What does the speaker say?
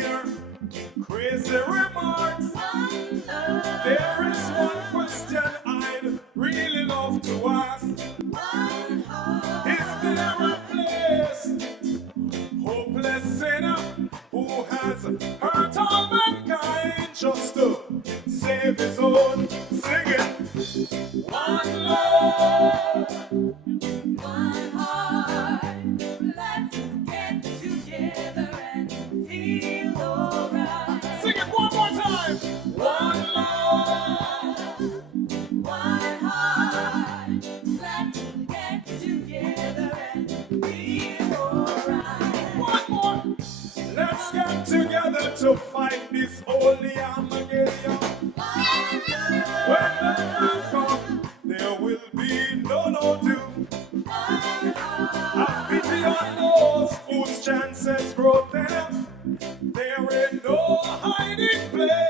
their crazy remarks. There is one question I'd really love to ask. Is there a place, hopeless sinner who has hurt all mankind just to save his own? Sing it. One love, One heart, let's get together and feel alright. sing it one more time. One love, One heart, let's get together and feel alright. one more. Let's get together to fight this holy Armageddon. When the time comes, there will be no doom. Have pity on those whose chances grow thin. There ain't no hiding place.